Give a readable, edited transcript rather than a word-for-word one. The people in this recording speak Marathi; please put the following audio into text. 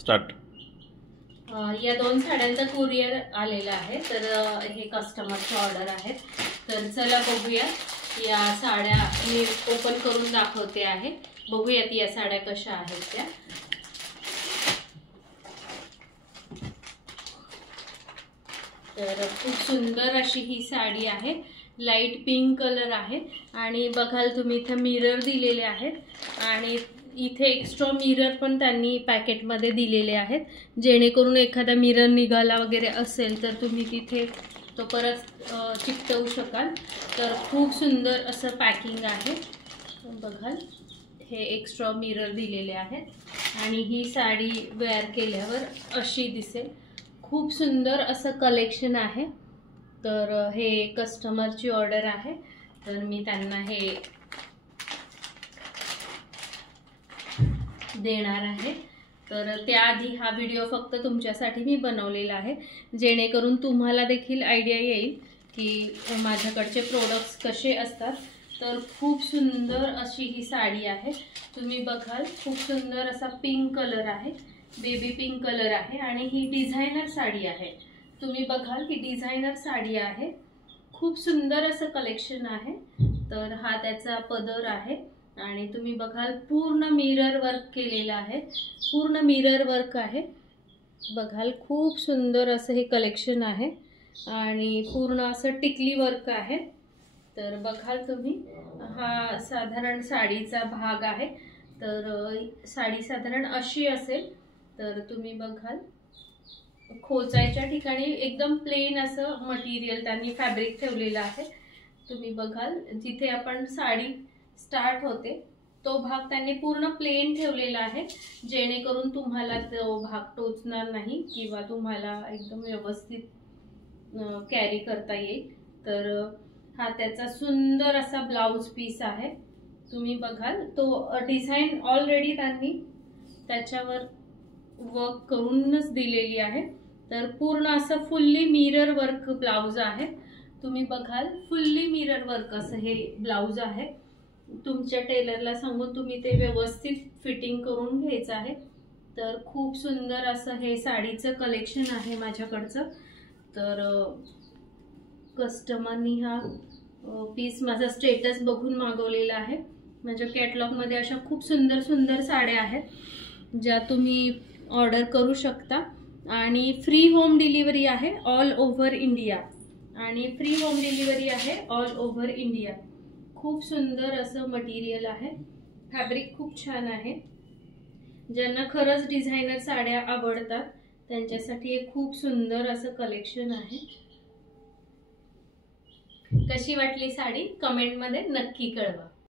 स्टार्ट। या 2 साड्यांचा कुरिअर आलेला आहे, तर हे कस्टमरची ऑर्डर आहे। तर चला बघूया, या साड्या मी ओपन करून दाखवते आहे, बघूयात या साड्या कशा आहेत त्या। तर खूप सुंदर अशी ही साडी आहे, लाईट पिंक कलर आहे आणि बघाल तुम्ही इथे मिरर दिलेले आहेत आणि इथे एक्स्ट्रा मिरर पण त्यांनी पॅकेटमध्ये दिलेले आहेत, जेणेकरून एखादा मिरर निघाला वगैरे असेल तर तुम्ही तिथे तो परत चिकटवू शकाल। तर खूप सुंदर असं पॅकिंग आहे, बघाल हे एक्स्ट्रा मिरर दिलेले आहेत आणि ही साडी वेअर केल्यावर अशी दिसेल। खूप सुंदर असं कलेक्शन आहे। तर हे कस्टमरची ऑर्डर आहे, तर मी त्यांना हे देणार आहे। तर त्याआधी हा व्हिडिओ फक्त तुमच्यासाठी मी बनवलेला आहे, जेणेकरून तुम्हाला देखील आयडिया येईल की माझ्याकडचे प्रोडक्ट्स कसे असतात। तर खूप सुंदर अशी ही साडी आहे, तुम्ही बघाल खूप सुंदर असा पिंक कलर आहे, बेबी पिंक कलर आहे आणि ही डिझायनर साडी आहे। तुम्ही बघाल की डिझायनर साडी आहे, खूप सुंदर असं कलेक्शन आहे। तर हा त्याचा पदर आहे आणि तुम्ही बघाल पूर्ण मिरर वर्क केलेला आहे, पूर्ण मिरर वर्क आहे, बघाल खूप सुंदर असं हे कलेक्शन आहे आणि पूर्ण असं टिकली वर्क आहे। तर बघाल तुम्ही, हा साधारण साडीचा भाग आहे। तर साडी साधारण अशी असेल, तर तुम्ही बघाल खोचायच्या ठिकाणी एकदम प्लेन असं मटेरियल त्यांनी फॅब्रिक ठेवलेलं आहे। तुम्ही बघाल जिथे आपण साडी स्टार्ट होते तो भाग त्यांनी पूर्ण प्लेन ठेवलेला आहे, जेणेकरून तुम्हाला तो भाग टोचणार नाही किंवा तुम्हाला एकदम व्यवस्थित कॅरी करता येईल। तर हा त्याचा सुंदर असा ब्लाउज पीस आहे, तुम्ही बघाल तो डिझाईन ऑलरेडी त्यांनी त्याच्यावर वर्क करूनच दिलेली आहे। तर पूर्ण असं फुल्ली मिरर वर्क ब्लाउज आहे, तुम्ही बघाल फुल्ली मिरर वर्क असं हे ब्लाउज आहे। तुमच्या टेलरला सांगून तुम्ही ते व्यवस्थित फिटिंग करून घ्यायचं आहे। तर खूप सुंदर असं हे साडीचं कलेक्शन आहे माझ्याकडचं। तर कस्टमरनी हा पीस माझा स्टेटस बघून मागवलेला आहे। माझ्या कॅटलॉगमध्ये अशा खूप सुंदर सुंदर साड्या आहेत, ज्या तुम्ही ऑर्डर करू शकता आणि फ्री होम डिलिव्हरी आहे ऑल ओव्हर इंडिया, आणि फ्री होम डिलिव्हरी आहे ऑल ओव्हर इंडिया। खूप सुंदर असं मटेरियल आहे, फॅब्रिक खूप छान आहे। ज्यांना खरंच डिझायनर साड्या आवडतात त्यांच्यासाठी एक खूप सुंदर असं कलेक्शन आहे। कशी वाटली साडी कमेंटमध्ये नक्की कळवा।